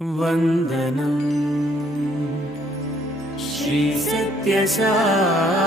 वंदनम श्री सत्यसाई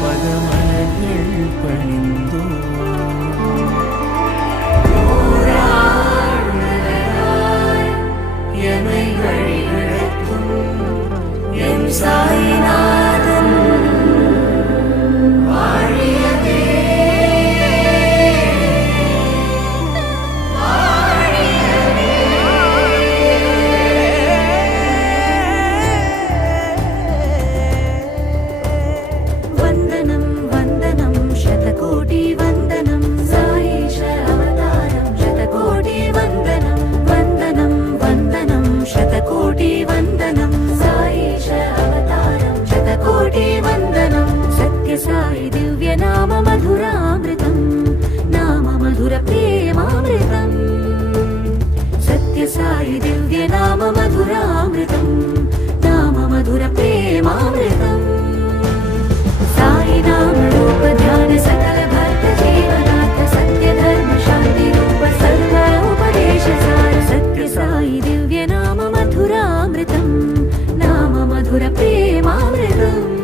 பதமலர்கள் பணிந்தோ எமை வழிநடத்தும் என் சாய்நாதன் வாழியவே साई दिव्य नाम मधुरामृतम् नाम मधुर प्रेमामृतम् सत्य साई दिव्य नाम मधुरामृतम् नाम मधुर प्रेमामृतम् साई नाम रूप ध्यान सकल भक्त जीवनाथ सत्य धर्म शांति रूप सर्व उपदेश सार सत्य साई दिव्य नाम मधुरामृतम् नाम मधुर प्रेमामृतम्